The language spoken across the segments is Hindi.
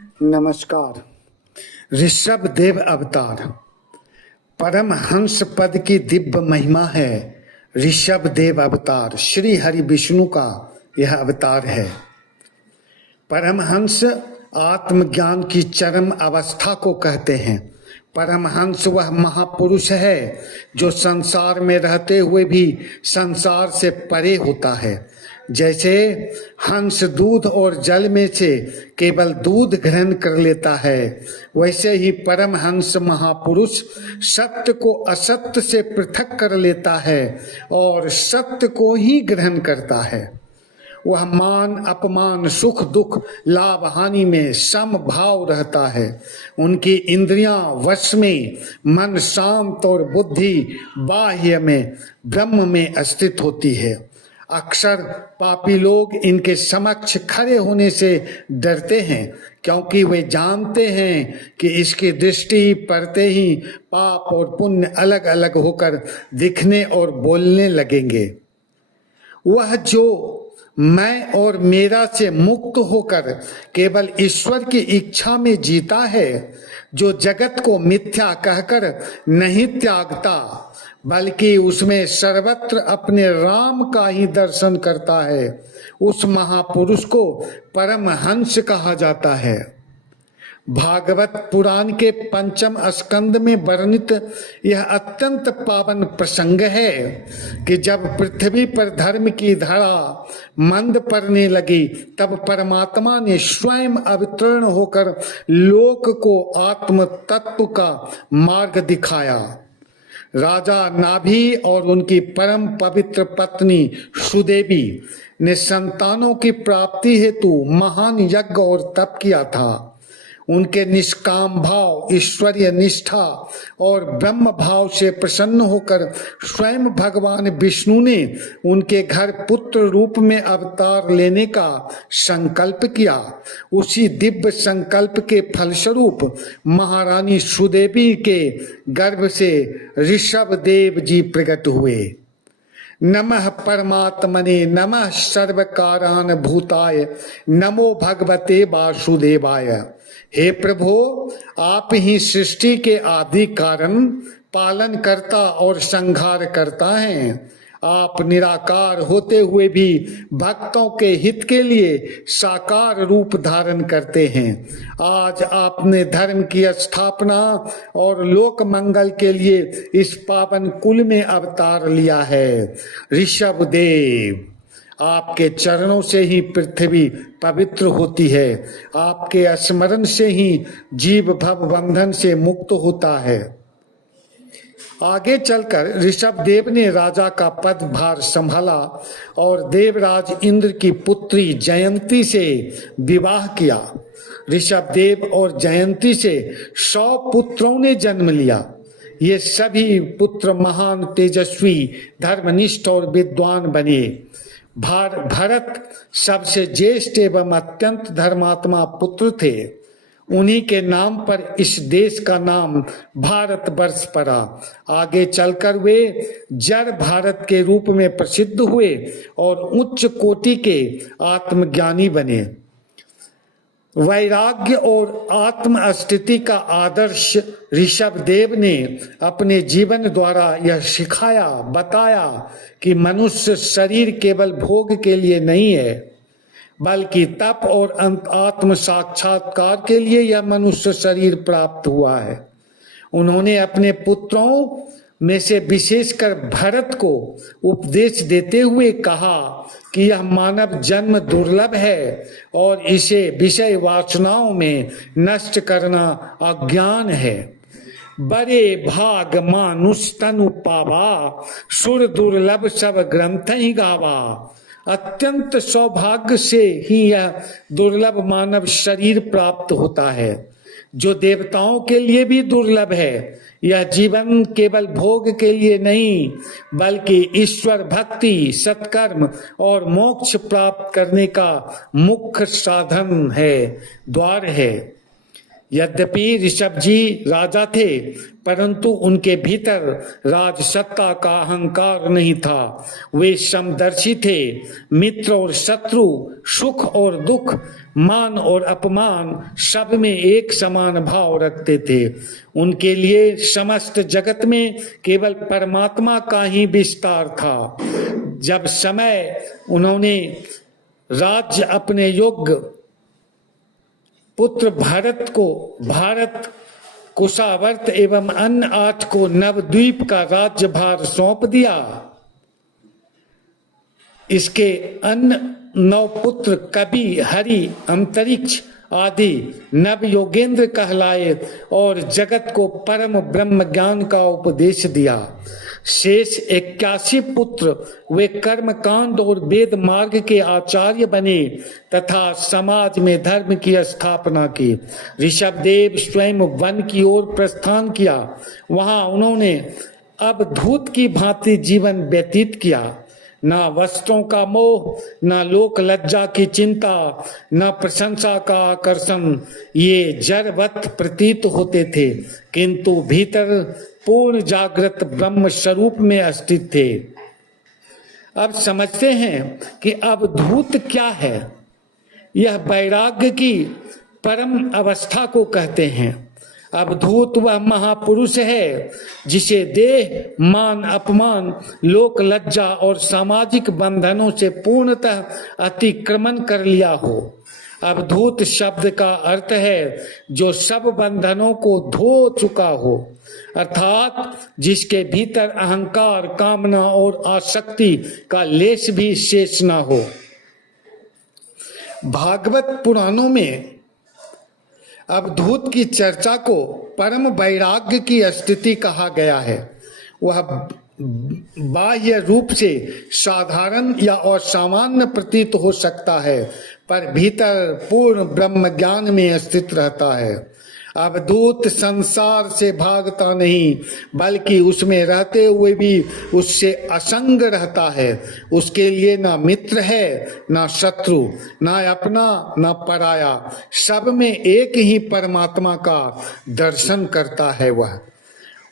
नमस्कार। ऋषभ देव अवतार परमहंस पद की दिव्य महिमा है। ऋषभ देव अवतार श्री हरि विष्णु का यह अवतार है। परमहंस आत्मज्ञान की चरम अवस्था को कहते हैं। परमहंस वह महापुरुष है जो संसार में रहते हुए भी संसार से परे होता है। जैसे हंस दूध और जल में से केवल दूध ग्रहण कर लेता है, वैसे ही परमहंस महापुरुष सत्य को असत्य से पृथक कर लेता है और सत्य को ही ग्रहण करता है। वह मान अपमान सुख दुख लाभ हानि में सम भाव रहता है। उनकी इंद्रियां वश में, मन शांत और बुद्धि बाह्य में ब्रह्म में स्थित होती है। अक्सर पापी लोग इनके समक्ष खड़े होने से डरते हैं, क्योंकि वे जानते हैं कि इसकी दृष्टि पड़ते ही पाप और पुण्य अलग अलग होकर दिखने और बोलने लगेंगे। वह जो मैं और मेरा से मुक्त होकर केवल ईश्वर की इच्छा में जीता है, जो जगत को मिथ्या कहकर नहीं त्यागता बल्कि उसमें सर्वत्र अपने राम का ही दर्शन करता है, उस महापुरुष को परमहंस कहा जाता है। भागवत पुराण के पंचम स्कंद में वर्णित यह अत्यंत पावन प्रसंग है कि जब पृथ्वी पर धर्म की धारा मंद पड़ने लगी, तब परमात्मा ने स्वयं अवतरण होकर लोक को आत्म तत्व का मार्ग दिखाया। राजा नाभि और उनकी परम पवित्र पत्नी सुदेवी ने संतानों की प्राप्ति हेतु महान यज्ञ और तप किया था। उनके निष्काम भाव, ईश्वरीय निष्ठा और ब्रह्म भाव से प्रसन्न होकर स्वयं भगवान विष्णु ने उनके घर पुत्र रूप में अवतार लेने का संकल्प किया। उसी दिव्य संकल्प के फलस्वरूप महारानी सुदेवी के गर्भ से ऋषभ देव जी प्रकट हुए। नमः परमात्मने नमः सर्वकारान भूताय नमो भगवते वासुदेवाय। हे प्रभु, आप ही सृष्टि के आदि कारण, पालन करता और संहार करता हैं। आप निराकार होते हुए भी भक्तों के हित के लिए साकार रूप धारण करते हैं। आज आपने धर्म की स्थापना और लोक मंगल के लिए इस पावन कुल में अवतार लिया है। ऋषभ देव, आपके चरणों से ही पृथ्वी पवित्र होती है। आपके स्मरण से ही जीव भव बंधन से मुक्त होता है। आगे चलकर ऋषभ देव ने राजा का पदभार संभाला और देवराज इंद्र की पुत्री जयंती से विवाह किया। ऋषभ देव और जयंती से 100 पुत्रों ने जन्म लिया। ये सभी पुत्र महान तेजस्वी, धर्मनिष्ठ और विद्वान बने। भरत सबसे ज्येष्ठ एवं अत्यंत धर्मात्मा पुत्र थे। उन्हीं के नाम पर इस देश का नाम भारत वर्ष पड़ा। आगे चलकर वे जड़ भारत के रूप में प्रसिद्ध हुए और उच्च कोटि के आत्मज्ञानी बने। वैराग्य और आत्म स्थिति का आदर्श ऋषभ देव ने अपने जीवन द्वारा यह सिखाया, बताया कि मनुष्य शरीर केवल भोग के लिए नहीं है, बल्कि तप और आत्म साक्षात्कार के लिए यह मनुष्य शरीर प्राप्त हुआ है। उन्होंने अपने पुत्रों में से विशेषकर भरत को उपदेश देते हुए कहा कि यह मानव जन्म दुर्लभ है और इसे विषय वासनाओं में नष्ट करना अज्ञान है। बड़े भाग मानुष तनु पावा, सुर दुर्लभ सब ग्रंथ ही गावा। अत्यंत सौभाग्य से ही यह दुर्लभ मानव शरीर प्राप्त होता है, जो देवताओं के लिए भी दुर्लभ है। यह जीवन केवल भोग के लिए नहीं, बल्कि ईश्वर भक्ति, सत्कर्म और मोक्ष प्राप्त करने का मुख्य साधन है, द्वार है। यद्यपि ऋषभ जी राजा थे, परंतु उनके भीतर राजसत्ता का अहंकार नहीं था। वे समदर्शी थे। मित्र और शत्रु, सुख और दुख, मान और अपमान सब में एक समान भाव रखते थे। उनके लिए समस्त जगत में केवल परमात्मा का ही विस्तार था। जब समय उन्होंने राज्य अपने योग्य पुत्र भारत कुशावर्त एवं अन्य 8 को नवद्वीप का राज्यभार सौंप दिया, इसके अन्य 9 पुत्र कवि, हरि, अंतरिक्ष आदि नव योगेंद्र कहलाए और जगत को परम ब्रह्म ज्ञान का उपदेश दिया। शेष 81 पुत्र वे कर्म कांड और वेद मार्ग के आचार्य बने तथा समाज में धर्म की स्थापना की। ऋषभदेव स्वयं वन की ओर प्रस्थान किया। वहां उन्होंने अवधूत की भांति जीवन व्यतीत किया। ना वस्त्रों का मोह, ना लोक लज्जा की चिंता, ना प्रशंसा का आकर्षण, ये जड़वत प्रतीत होते थे, किंतु भीतर पूर्ण जागृत ब्रह्म स्वरूप में स्थित थे। अब समझते हैं कि अवधूत क्या है। यह वैराग्य की परम अवस्था को कहते हैं। अवधूत वह महापुरुष है जिसे देह, मान, अपमान, लोक लज्जा और सामाजिक बंधनों से पूर्णतः अतिक्रमण कर लिया हो। अवधूत शब्द का अर्थ है जो सब बंधनों को धो चुका हो, अर्थात जिसके भीतर अहंकार, कामना और आसक्ति का लेश भी शेष न हो। भागवत पुराणों में अवधूत की चर्चा को परम वैराग्य की स्थिति कहा गया है। वह बाह्य रूप से साधारण या असामान्य प्रतीत हो सकता है, पर भीतर पूर्ण ब्रह्म ज्ञान में स्थित रहता है। अवधूत संसार से भागता नहीं, बल्कि उसमें रहते हुए भी उससे असंग रहता है। उसके लिए ना मित्र है, ना शत्रु, ना अपना, ना पराया, सब में एक ही परमात्मा का दर्शन करता है वह।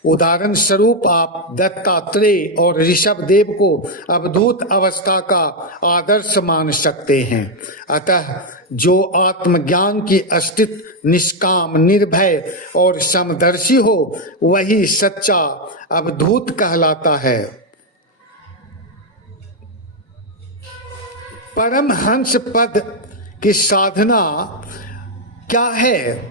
उदाहरण स्वरूप आप दत्तात्रेय और ऋषभदेव को अवधूत अवस्था का आदर्श मान सकते हैं। अतः जो आत्मज्ञान की अस्तित्व, निष्काम, निर्भय और समदर्शी हो, वही सच्चा अवधूत कहलाता है। परमहंस पद की साधना क्या है?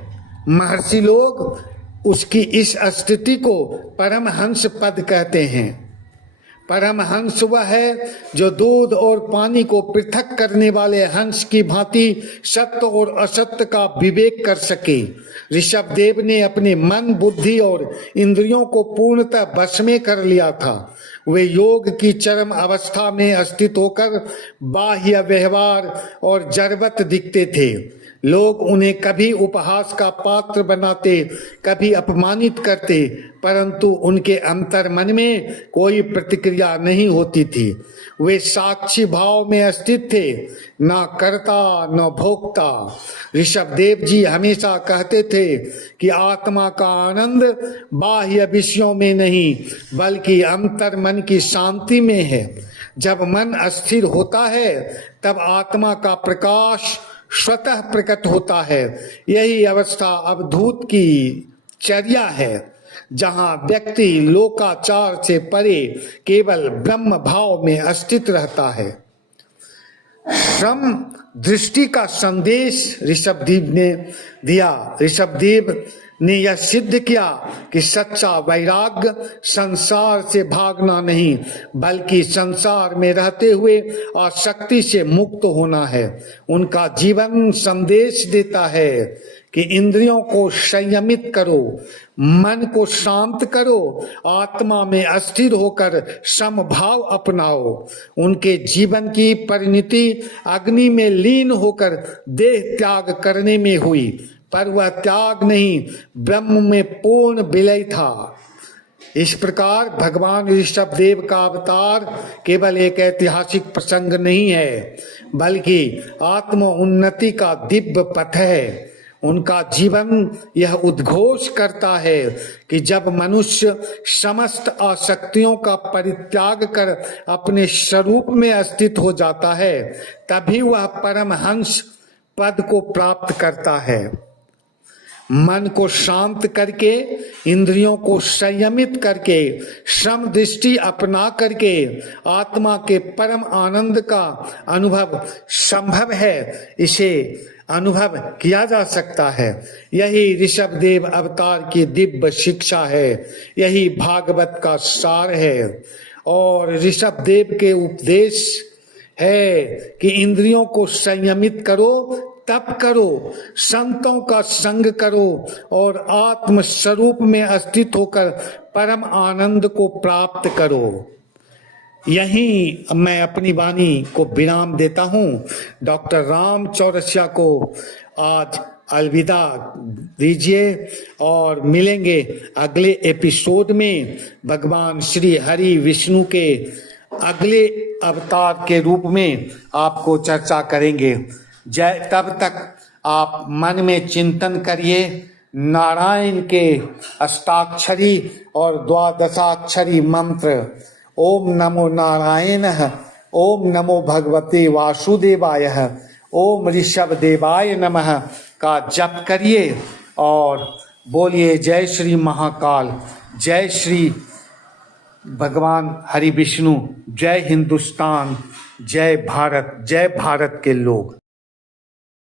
महर्षि लोग उसकी इस स्थिति को परमहंस पद कहते हैं। परमहंस वह है जो दूध और पानी को पृथक करने वाले हंस की भांति सत्य और असत्य का विवेक कर सके। ऋषभदेव ने अपने मन, बुद्धि और इंद्रियों को पूर्णतः वश में कर लिया था। वे योग की चरम अवस्था में स्थित होकर बाह्य व्यवहार और जड़वत दिखते थे। लोग उन्हें कभी उपहास का पात्र बनाते, कभी अपमानित करते, परंतु उनके अंतर मन में कोई प्रतिक्रिया नहीं होती थी। वे साक्षी भाव में स्थित थे, न कर्ता न भोक्ता। ऋषभदेव जी हमेशा कहते थे कि आत्मा का आनंद बाह्य विषयों में नहीं, बल्कि अंतर मन की शांति में है। जब मन अस्थिर होता है, तब आत्मा का प्रकाश स्वतः प्रकट होता है। यही अवस्था अवधूत की चर्या है, जहां व्यक्ति लोकाचार से परे केवल ब्रह्म भाव में स्थित रहता है। श्रम दृष्टि का संदेश ऋषभदेव ने दिया। ऋषभदेव ने यह सिद्ध किया कि सच्चा वैराग्य संसार से भागना नहीं, बल्कि संसार में रहते हुए आसक्ति से मुक्त होना है। उनका जीवन संदेश देता है कि इंद्रियों को संयमित करो, मन को शांत करो, आत्मा में अस्थिर होकर समभाव अपनाओ। उनके जीवन की परिणति अग्नि में लीन होकर देह त्याग करने में हुई, पर वह त्याग नहीं, ब्रह्म में पूर्ण विलय था। इस प्रकार भगवान ऋषभदेव का अवतार केवल एक ऐतिहासिक प्रसंग नहीं है, बल्कि आत्म उन्नति का दिव्य पथ है। उनका जीवन यह उद्घोष करता है कि जब मनुष्य समस्त आसक्तियों का परित्याग कर अपने स्वरूप में स्थित हो जाता है, तभी वह परमहंस पद को प्राप्त करता है। मन को शांत करके, इंद्रियों को संयमित करके, श्रम दृष्टि अपना करके आत्मा के परम आनंद का अनुभव संभव है। इसे अनुभव किया जा सकता है। यही ऋषभदेव अवतार की दिव्य शिक्षा है, यही भागवत का सार है। और ऋषभदेव के उपदेश है कि इंद्रियों को संयमित करो, तप करो, संतों का संग करो और आत्म स्वरूप में स्थित होकर परम आनंद को प्राप्त करो। यहीं मैं अपनी वाणी को विराम देता हूँ। डॉक्टर राम चौरसिया को आज अलविदा दीजिए और मिलेंगे अगले एपिसोड में। भगवान श्री हरि विष्णु के अगले अवतार के रूप में आपको चर्चा करेंगे। तब तक आप मन में चिंतन करिए नारायण के अष्टाक्षरी और द्वादशाक्षरी मंत्र ओम नमो नारायण, ओम नमो भगवते वासुदेवाय, ओम ऋषभदेवाय नमः का जप करिए और बोलिए जय श्री महाकाल, जय श्री भगवान हरि विष्णु, जय हिंदुस्तान, जय भारत के लोग।